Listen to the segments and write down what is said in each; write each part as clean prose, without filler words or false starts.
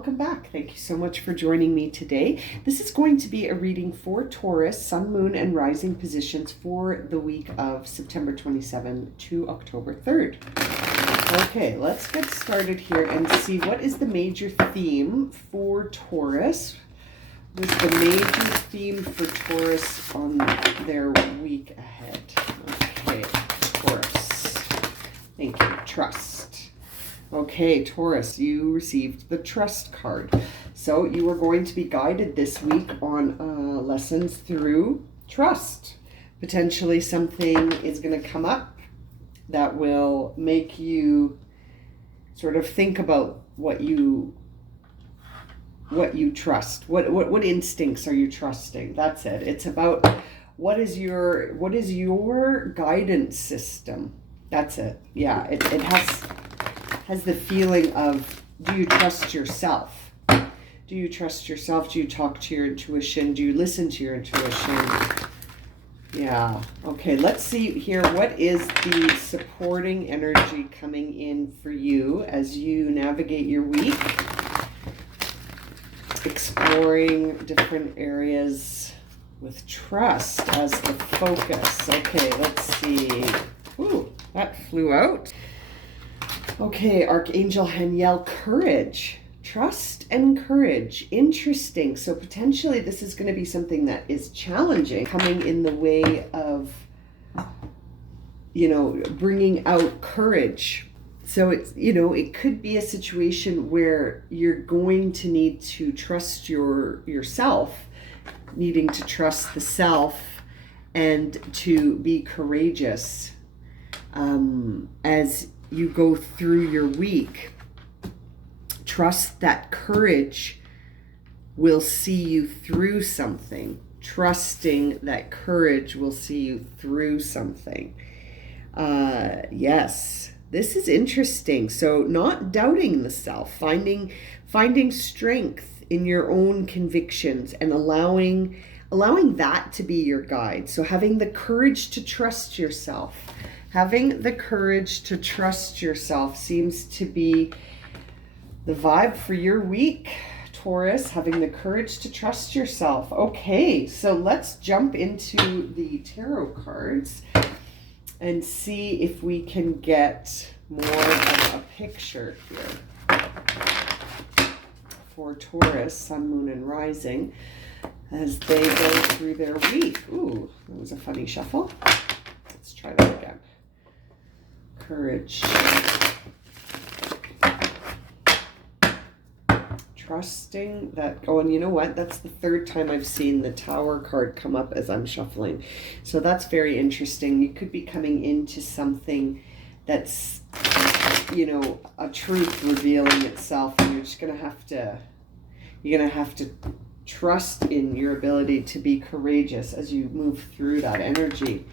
welcome back. Thank you so much for joining me today. This is going to be a reading for Taurus, Sun, Moon, and Rising positions for the week of September 27 to October 3rd. Okay, let's get started here and see what is the major theme for Taurus. What's the major theme for Taurus on their week ahead? Okay, Taurus. Thank you. Trust. Okay, Taurus, you received the Trust card. So you are going to be guided this week on lessons through trust. Potentially something is going to come up that will make you sort of think about what you trust. What instincts are you trusting? That's it. It's about what is your guidance system. That's it. Yeah, it has the feeling of, do you trust yourself? Do you trust yourself? Do you talk to your intuition? Do you listen to your intuition? Yeah. Okay, let's see here. What is the supporting energy coming in for you as you navigate your week? Exploring different areas with trust as the focus. Okay, let's see. Ooh, that flew out. Okay, Archangel Haniel, courage, trust and courage. Interesting. So potentially this is going to be something that is challenging, coming in the way of, bringing out courage. So it's, it could be a situation where you're going to need to trust yourself, needing to trust the self and to be courageous as you go through your week. Trust that courage will see you through something. Trusting that courage will see you through something. Yes, this is interesting. So not doubting the self, finding strength in your own convictions and allowing that to be your guide. So having the courage to trust yourself. Having the courage to trust yourself seems to be the vibe for your week, Taurus. Having the courage to trust yourself. Okay, so let's jump into the tarot cards and see if we can get more of a picture here for Taurus, Sun, Moon, and Rising as they go through their week. Ooh, that was a funny shuffle. Let's try that again. Courage. Trusting that, and you know what? That's the third time I've seen the Tower card come up as I'm shuffling. So that's very interesting. You could be coming into something that's, a truth revealing itself, and you're just going to have to trust in your ability to be courageous as you move through that energy.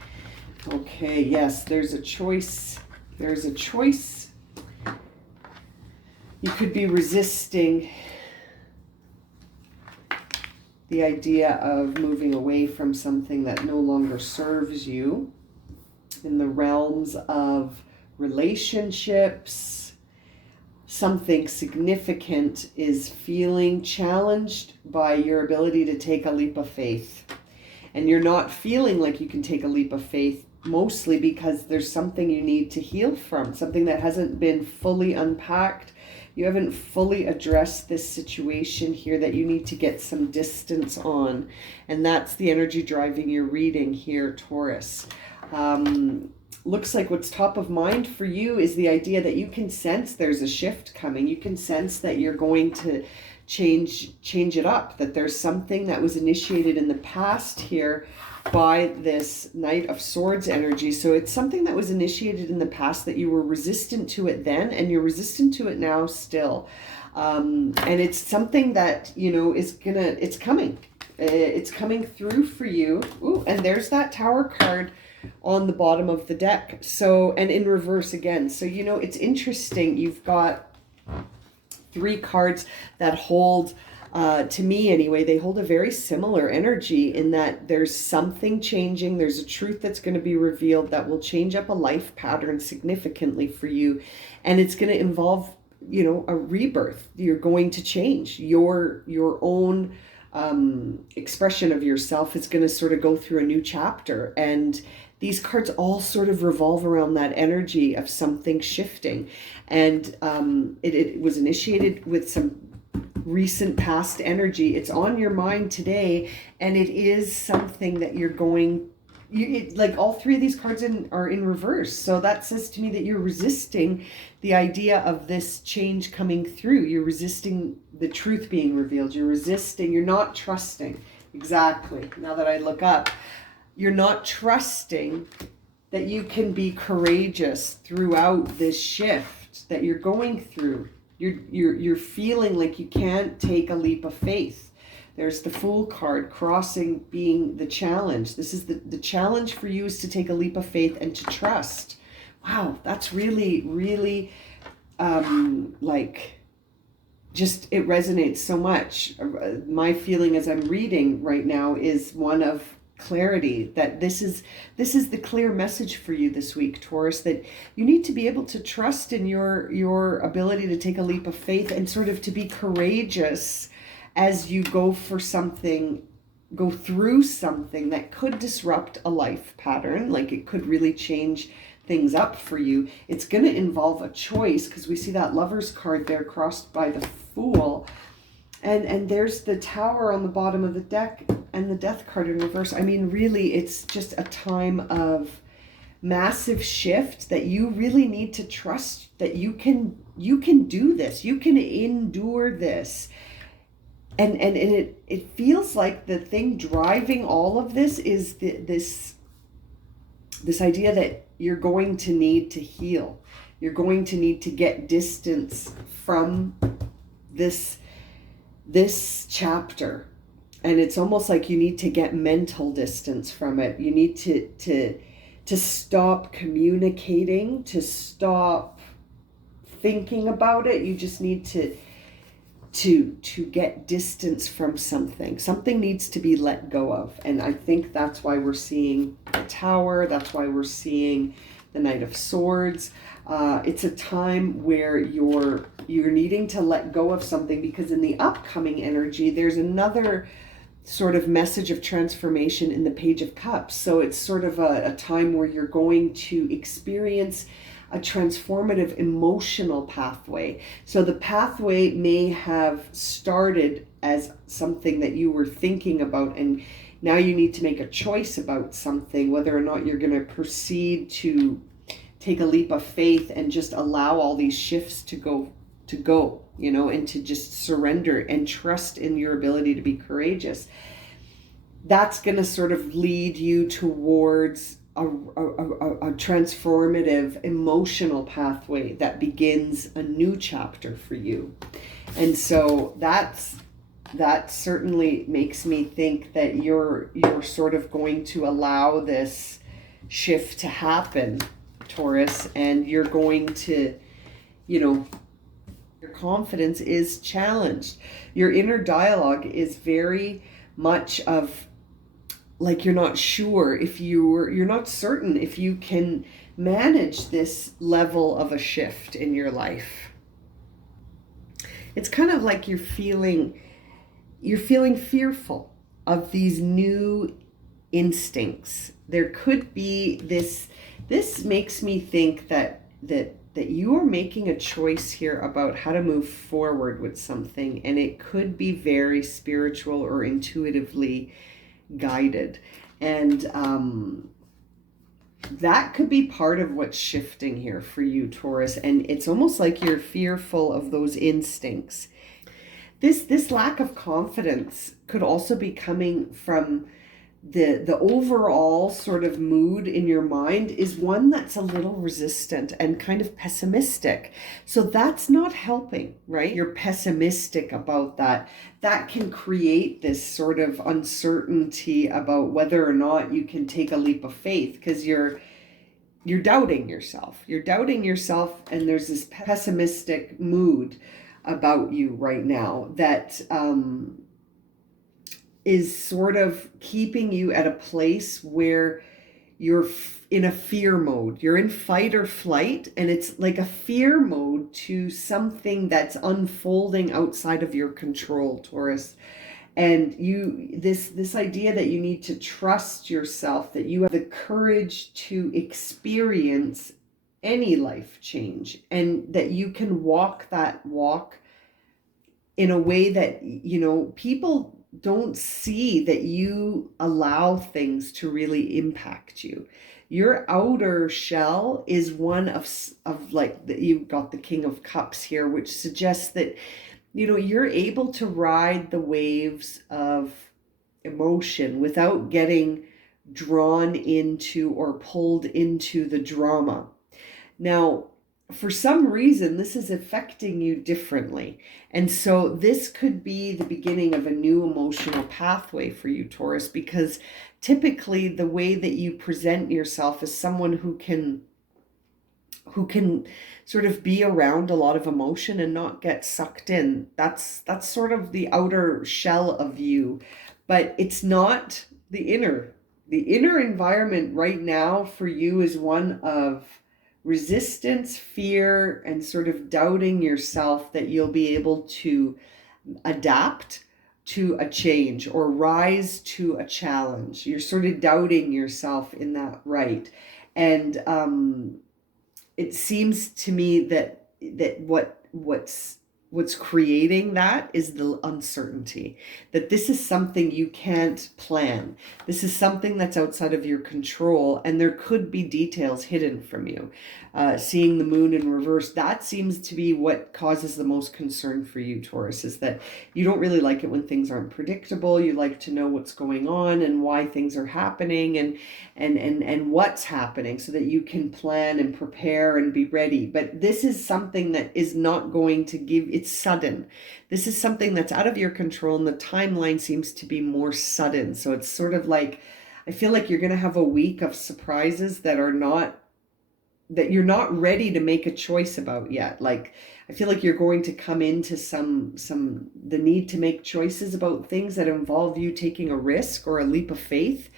Okay, yes, there's a choice. There's a choice. You could be resisting the idea of moving away from something that no longer serves you in the realms of relationships. Something significant is feeling challenged by your ability to take a leap of faith. And you're not feeling like you can take a leap of faith, mostly because there's something you need to heal from, something that hasn't been fully unpacked. You haven't fully addressed this situation here that you need to get some distance on. And that's the energy driving your reading here, Taurus. Looks like what's top of mind for you is the idea that you can sense there's a shift coming. You can sense that you're going to change it up, that there's something that was initiated in the past here by this Knight of Swords energy. So it's something that was initiated in the past that you were resistant to it then, and you're resistant to it now still. And it's something that, it's coming. It's coming through for you. Ooh, and there's that Tower card on the bottom of the deck. So, and in reverse again. So, it's interesting. You've got 3 cards that hold, to me anyway, they hold a very similar energy in that there's something changing. There's a truth that's going to be revealed that will change up a life pattern significantly for you. And it's going to involve a rebirth. You're going to change. Your own expression of yourself is going to sort of go through a new chapter. And these cards all sort of revolve around that energy of something shifting. And it was initiated with some recent past energy. It's on your mind today, and it is something that you're going, like all three of these cards are in reverse. So that says to me that you're resisting the idea of this change coming through. You're resisting the truth being revealed. You're not trusting. Exactly. Now that I look up, you're not trusting that you can be courageous throughout this shift that you're going through. You're feeling like you can't take a leap of faith. There's the Fool card, crossing being the challenge. This is the challenge for you, is to take a leap of faith and to trust. Wow, that's really, really just, it resonates so much. My feeling as I'm reading right now is one of clarity, that this is the clear message for you this week, Taurus, that you need to be able to trust in your ability to take a leap of faith and sort of to be courageous as you go through something that could disrupt a life pattern. Like, it could really change things up for you. It's going to involve a choice, because we see that Lover's card there crossed by the Fool. And there's the Tower on the bottom of the deck and the Death card in reverse. I mean, really, it's just a time of massive shift that you really need to trust that you can do this. You can endure this. And it feels like the thing driving all of this is this idea that you're going to need to heal. You're going to need to get distance from this chapter. And it's almost like you need to get mental distance from it. You need to stop communicating, to stop thinking about it. You just need to get distance from something. Something needs to be let go of. And I think that's why we're seeing the Tower. That's why we're seeing the Knight of Swords. It's a time where you're needing to let go of something, because in the upcoming energy, there's another sort of message of transformation in the Page of Cups. So it's sort of a time where you're going to experience a transformative emotional pathway. So the pathway may have started as something that you were thinking about, and now you need to make a choice about something, whether or not you're going to proceed to take a leap of faith and just allow all these shifts to go, and to just surrender and trust in your ability to be courageous. That's going to sort of lead you towards a transformative emotional pathway that begins a new chapter for you. And so that certainly makes me think that you're sort of going to allow this shift to happen, Taurus, and you're going to, your confidence is challenged. Your inner dialogue is very much of, like, you're not sure if you're not certain if you can manage this level of a shift in your life. It's kind of like you're feeling fearful of these new instincts. There could be this makes me think that you are making a choice here about how to move forward with something, and it could be very spiritual or intuitively guided. And that could be part of what's shifting here for you, Taurus. And it's almost like you're fearful of those instincts. This lack of confidence could also be coming from the overall sort of mood in your mind is one that's a little resistant and kind of pessimistic. So that's not helping, right? You're pessimistic about that. That can create this sort of uncertainty about whether or not you can take a leap of faith, because you're doubting yourself. You're doubting yourself, and there's this pessimistic mood about you right now that is sort of keeping you at a place where you're in a fear mode. You're in fight or flight, and it's like a fear mode to something that's unfolding outside of your control, Taurus. And this idea that you need to trust yourself, that you have the courage to experience any life change, and that you can walk that walk in a way that, people don't see that you allow things to really impact you. Your outer shell is one of like, you've got the King of Cups here, which suggests that, you're able to ride the waves of emotion without getting drawn into or pulled into the drama. Now, for some reason, this is affecting you differently. And so this could be the beginning of a new emotional pathway for you, Taurus, because typically the way that you present yourself is someone who can sort of be around a lot of emotion and not get sucked in. That's sort of the outer shell of you, but it's not the inner. The inner environment right now for you is one of resistance, fear, and sort of doubting yourself that you'll be able to adapt to a change or rise to a challenge. You're sort of doubting yourself in that, right? And it seems to me that what's creating that is the uncertainty, that this is something you can't plan. This is something that's outside of your control, and there could be details hidden from you. Seeing the moon in reverse, that seems to be what causes the most concern for you, Taurus, is that you don't really like it when things aren't predictable. You like to know what's going on and why things are happening and what's happening, so that you can plan and prepare and be ready. But this is something that is not going to give, it's sudden. This is something that's out of your control, and the timeline seems to be more sudden. So it's sort of like, I feel like you're going to have a week of surprises that you're not ready to make a choice about yet. Like, I feel like you're going to come into the need to make choices about things that involve you taking a risk or a leap of faith.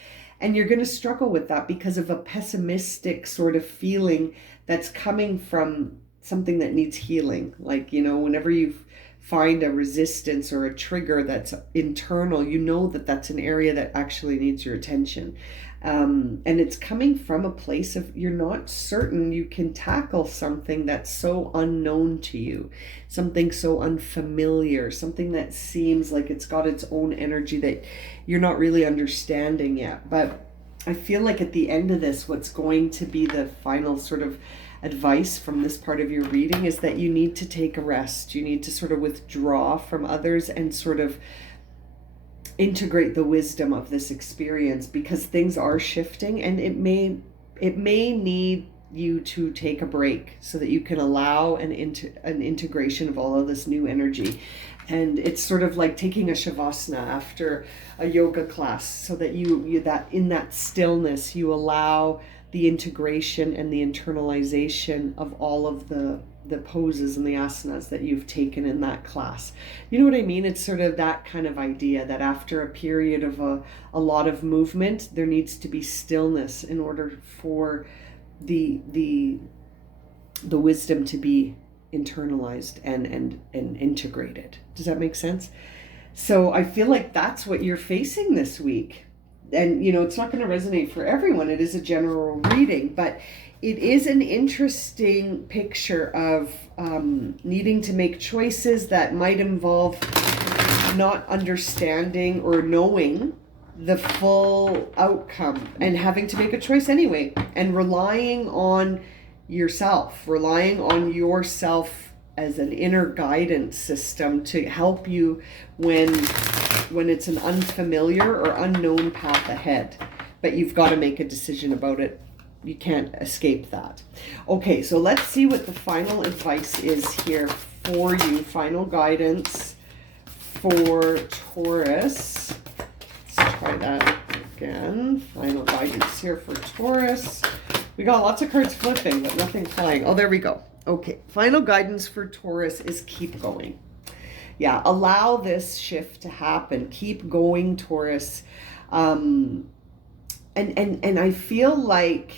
And you're going to struggle with that because of a pessimistic sort of feeling that's coming from something that needs healing. Like, whenever you find a resistance or a trigger that's internal, that's an area that actually needs your attention. And it's coming from a place of, you're not certain you can tackle something that's so unknown to you, something so unfamiliar, something that seems like it's got its own energy that you're not really understanding yet. But I feel like at the end of this, what's going to be the final sort of advice from this part of your reading is that you need to take a rest. You need to sort of withdraw from others and sort of integrate the wisdom of this experience, because things are shifting, and it may need you to take a break so that you can allow an integration of all of this new energy. And it's sort of like taking a shavasana after a yoga class, so that you that in that stillness you allow the integration and the internalization of all of the poses and the asanas that you've taken in that class. You know what I mean? It's sort of that kind of idea that after a period of a lot of movement, there needs to be stillness in order for the wisdom to be internalized and integrated. Does that make sense? So I feel like that's what you're facing this week. And, it's not going to resonate for everyone. It is a general reading, but it is an interesting picture of needing to make choices that might involve not understanding or knowing the full outcome, and having to make a choice anyway, and relying on yourself as an inner guidance system to help you when it's an unfamiliar or unknown path ahead. But you've got to make a decision about it. You can't escape that. Okay, so let's see what the final advice is here for you. Final guidance for Taurus. Let's try that again. Final guidance here for Taurus. We got lots of cards flipping, but nothing flying. Oh, there we go. Okay, final guidance for Taurus is keep going. Yeah, allow this shift to happen. Keep going, Taurus. And I feel like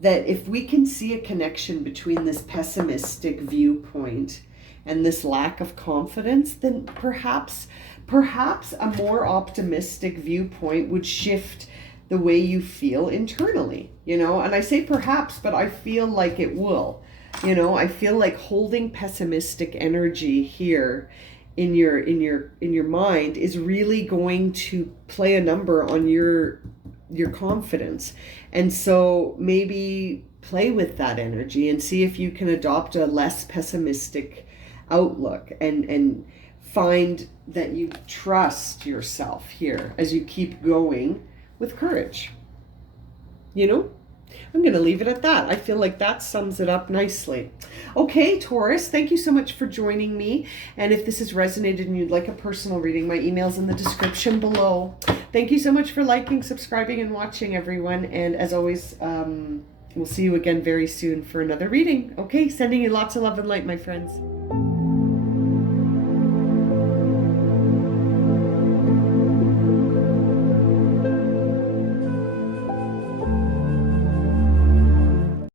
that if we can see a connection between this pessimistic viewpoint and this lack of confidence, then perhaps a more optimistic viewpoint would shift the way you feel internally, and I say perhaps, but I feel like it will. I feel like holding pessimistic energy here in your mind is really going to play a number on your confidence. And so maybe play with that energy and see if you can adopt a less pessimistic outlook, and find that you trust yourself here as you keep going with courage. I'm going to leave it at that. I feel like that sums it up nicely. Okay, Taurus, thank you so much for joining me. And if this has resonated and you'd like a personal reading, my email's in the description below. Thank you so much for liking, subscribing, and watching, everyone. And as always, we'll see you again very soon for another reading. Okay, sending you lots of love and light, my friends.